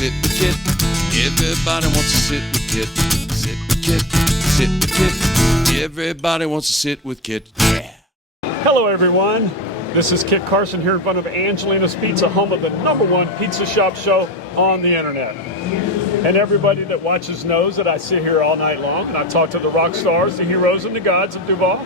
sit with Kit. Everybody wants to sit with Kit. Sit with Kit. Sit with Kit. Everybody wants to sit with Kit. Yeah. Hello, everyone. This is Kit Carson here in front of Angelina's Pizza, home of the #1 pizza shop show on the internet. And everybody that watches knows that I sit here all night long and I talk to the rock stars, the heroes, and the gods of Duval.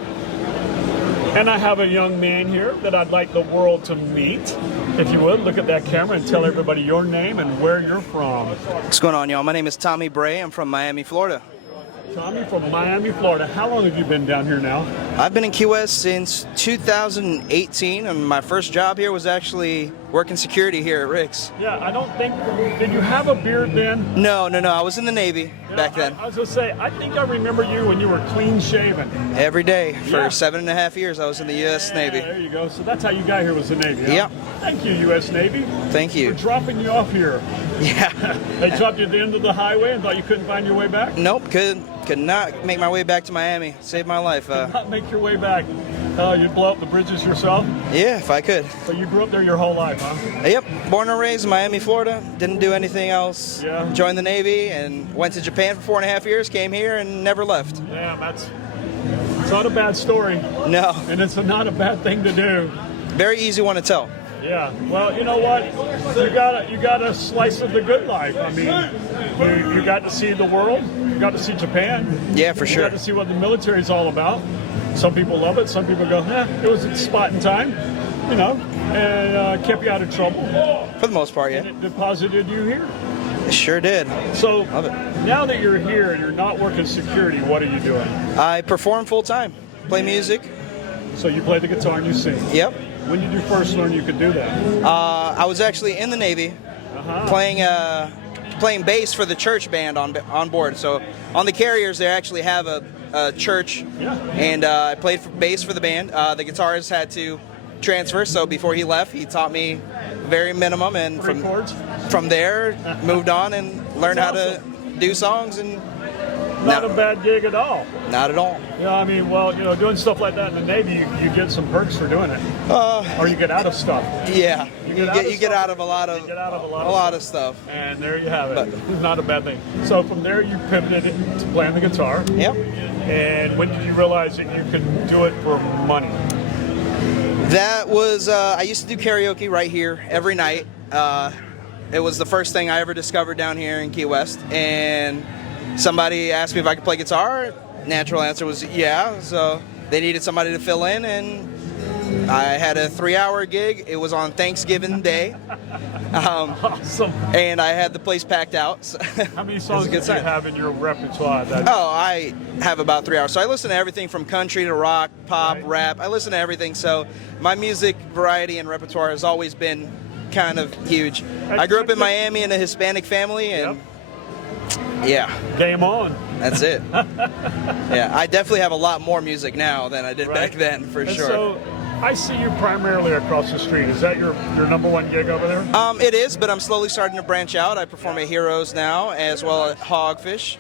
And I have a young man here that I'd like the world to meet. If you would, look at that camera and tell everybody your name and where you're from. What's going on, y'all? My name is Tommy Bray. I'm from Miami, Florida. Tommy from Miami, Florida. How long have you been down here now? I've been in Key West since 2018, and my first job here was actually working security here at Rick's. Yeah, I don't think, did you have a beard then? No. I was in the Navy back then. I was going to say, I think I remember you when you were clean shaven. Every day for 7.5 years I was in the U.S. Navy. There you go. So that's how you got here, was the Navy, huh? Yep. Thank you, U.S. Navy. Thank you. For dropping you off here. Yeah. They dropped you at the end of the highway and thought you couldn't find your way back? Nope, could not make my way back to Miami. Saved my life. Could not make your way back. You'd blow up the bridges yourself? Yeah, if I could. So you grew up there your whole life, huh? Yep, born and raised in Miami, Florida. Didn't do anything else. Yeah. Joined the Navy and went to Japan for 4.5 years, came here and never left. Damn, it's not a bad story. No. And it's not a bad thing to do. Very easy one to tell. Yeah, well, you know what? You got a slice of the good life. I mean, you got to see the world. You got to see Japan. Yeah, for sure. You got to see what the military is all about. Some people love it. Some people go, it was a spot in time, you know, and kept you out of trouble. For the most part, yeah. And it deposited you here. It sure did. So Love it. Now that you're here and you're not working security, what are you doing? I perform full time, play music. So you play the guitar and you sing. Yep. When did you first learn you could do that? I was actually in the Navy, playing bass for the church band on board. So on the carriers, they actually have a church, and I played bass for the band. The guitarist had to transfer, so before he left, he taught me very minimum, and from there moved on and learned how to do songs. And not a bad gig at all. Not at all. Yeah, I mean, well, you know, doing stuff like that in the Navy, you get some perks for doing it. Or you get out of stuff. Yeah, you get out of a lot of stuff. And there you have it. It's not a bad thing. So from there, you pivoted to playing the guitar. Yep. And when did you realize that you can do it for money? That was, I used to do karaoke right here every night. It was the first thing I ever discovered down here in Key West. And somebody asked me if I could play guitar. Natural answer was yeah. So they needed somebody to fill in, and I had a 3-hour gig. It was on Thanksgiving Day. Awesome. And I had the place packed out. So how many songs do you have in your repertoire? I have about 3 hours. So I listen to everything from country to rock, pop, rap. I listen to everything. So my music variety and repertoire has always been kind of huge. I grew up in Miami in a Hispanic family, and yeah. Game on. That's it. Yeah, I definitely have a lot more music now than I did back then, for sure. So I see you primarily across the street. Is that your #1 gig over there? It is, but I'm slowly starting to branch out. I perform at Heroes now, as well as Hogfish.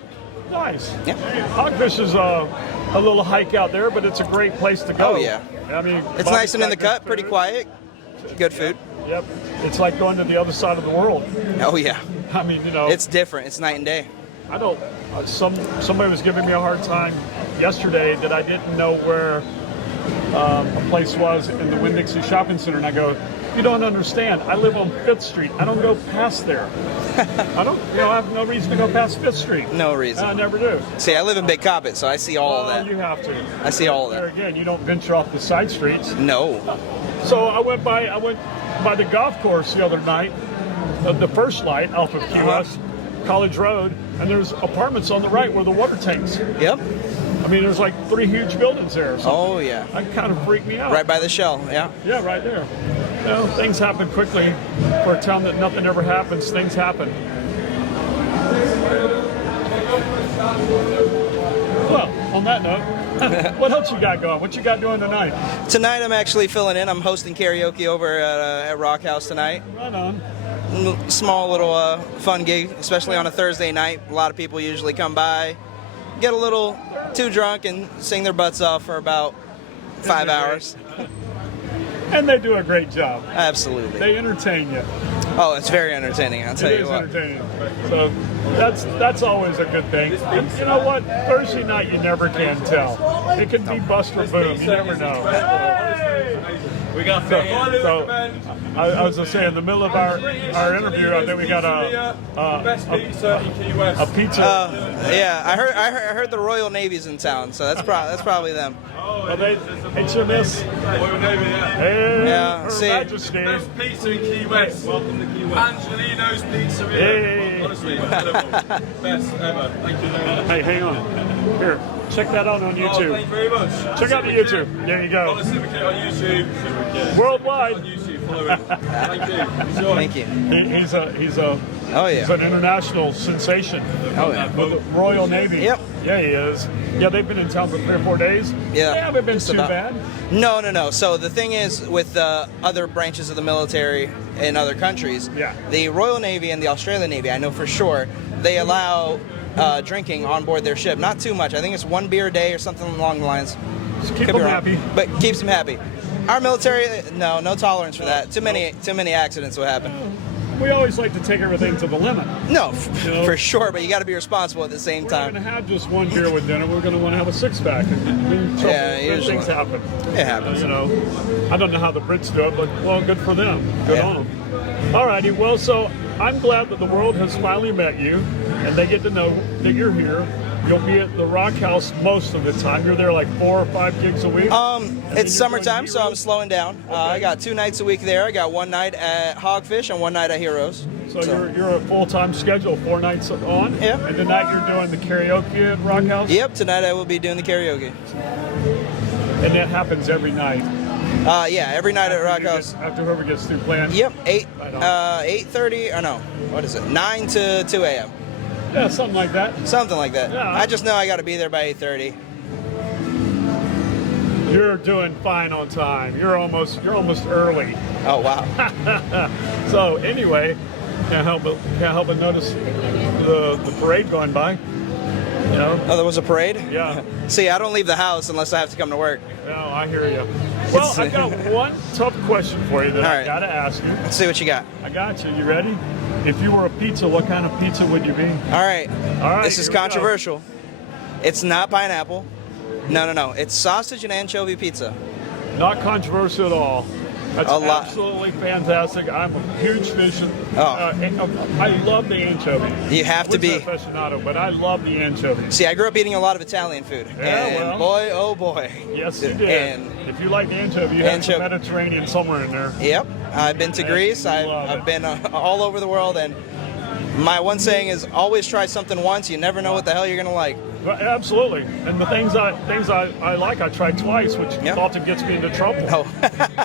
Nice. Yeah. Hogfish is a little hike out there, but it's a great place to go. Oh, yeah. I mean, it's nice and in the cut, pretty quiet, good food. Yep. It's like going to the other side of the world. Oh, yeah. I mean, you know. It's different. It's night and day. I don't. Somebody was giving me a hard time yesterday that I didn't know where a place was in the Winn-Dixie Shopping Center, and I go, "You don't understand. I live on 5th Street. I don't go past there. I have no reason to go past 5th Street. No reason. I never do. See, I live in Big Coppet, so I see all of that. You have to. I see all of that. There again, you don't venture off the side streets. No. So I went by the golf course the other night, the first light off of Key West, College Road, and there's apartments on the right where the water tanks. Yep. I mean, there's like 3 huge buildings there. So oh, yeah. That kind of freaked me out. Right by the Shell, yeah. Yeah, right there. You know, things happen quickly. For a town that nothing ever happens, things happen. Well, on that note, what else you got going? What you got doing tonight? Tonight I'm actually filling in. I'm hosting karaoke over at Rock House tonight. Right on. Small little fun gig, especially on a Thursday night. A lot of people usually come by, get a little too drunk, and sing their butts off for about 5 hours. And they do a great job. Absolutely. They entertain you. Oh, it's very entertaining. I'll tell It you is what. entertaining. So that's always a good thing. And you know what? Thursday night you never can tell. It could be bust or boom. You never know. We got So I was just saying, in the middle of our interview, I think we got best pizza in Key West. a pizza. Yeah, I heard the Royal Navy's in town, so that's probably them. Well, they HMS. Royal Navy, yeah. Hey, Yeah, Her see. Majesty. Best pizza in Key West. Welcome to Key West. Angelina's Pizzeria. Hey. Honestly, incredible. Best ever. Thank you very much. Hey, hang on. Here, check that out on Oh, thank you YouTube. very much. Check out the YouTube. There you go. Honestly, we on YouTube. Worldwide. On YouTube, follow it. Thank you. Enjoy. Thank you. He's Oh He's yeah. an international sensation. Oh yeah. With the Royal Navy. Yep. Yeah, he is. Yeah, they've been in town for 3 or 4 days. Yeah. They haven't been Just too about. bad. No. So the thing is, with other branches of the military in other countries, Yeah. the Royal Navy and the Australian Navy, I know for sure, they allow drinking on board their ship. Not too much. I think it's 1 beer a day or something along the lines. Just keep Could be them wrong, happy. but keeps them happy. Our military, no tolerance for that. Too many accidents will happen. We always like to take everything to the limit. No, You know? for sure, but you got to be responsible at the same We're not going time. to have just 1 beer with dinner. We're going to want to have a 6-pack. Yeah, usually. Things happen. It happens. You know, I don't know how the Brits do it, but well, good for them. Good Yeah. on them. All righty. Well, so I'm glad that the world has finally met you, and they get to know that you're here. You'll be at the Rock House most of the time. You're there like 4 or 5 gigs a week. It's you're doing summertime, so I'm Heroes? slowing down. I got 2 nights a week there. I got 1 night at Hogfish and 1 night at Heroes. So you're a full-time schedule, 4 nights on. Yeah. And tonight you're doing the karaoke at Rock House. Yep, tonight I will be doing the karaoke. And that happens every night. Yeah, every night at Rock House. After whoever gets through playing. Yep, Right on. 8:30. Or no, what is it? 9 to 2 a.m. Yeah, something like that. Something like that. Yeah. I just know I got to be there by 8:30. You're doing fine on time. You're almost early. Oh wow. So anyway, can't help but notice the parade going by. You know. Oh, there was a parade? Yeah. See, I don't leave the house unless I have to come to work. No, I hear you. Well, I got one tough question for you that All I right. got to ask you. Let's see what you got. I got you. You ready? If you were a pizza, what kind of pizza would you be? All right. All right. This is here we go. controversial. It's not pineapple. No. It's sausage and anchovy pizza. Not controversial at all. That's A lot. absolutely fantastic. I'm a huge fish. I love the anchovy. You have to be. What's that aficionado, but I love the anchovy. See, I grew up eating a lot of Italian food. Yeah, and well. boy, oh boy. Yes, you did. And if you like the anchovy, you have some Anchovy. Mediterranean somewhere in there. yep, I've been to Greece. love I've it. been all over the world, and my one saying is always try something once. You never know what the hell you're gonna like. Well, absolutely. And the things I like, I tried twice, which Yep. often gets me into trouble. Oh,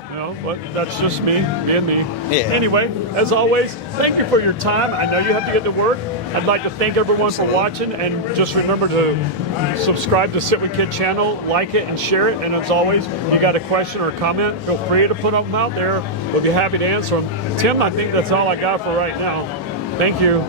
You know, but that's just me and me. Yeah. Anyway, as always, thank you for your time. I know you have to get to work. I'd like to thank everyone for watching, and just remember to subscribe to Sit With Kid channel, like it, and share it. And as always, you got a question or a comment, feel free to put them out there. We'll be happy to answer them. Tim, I think that's all I got for right now. Thank you.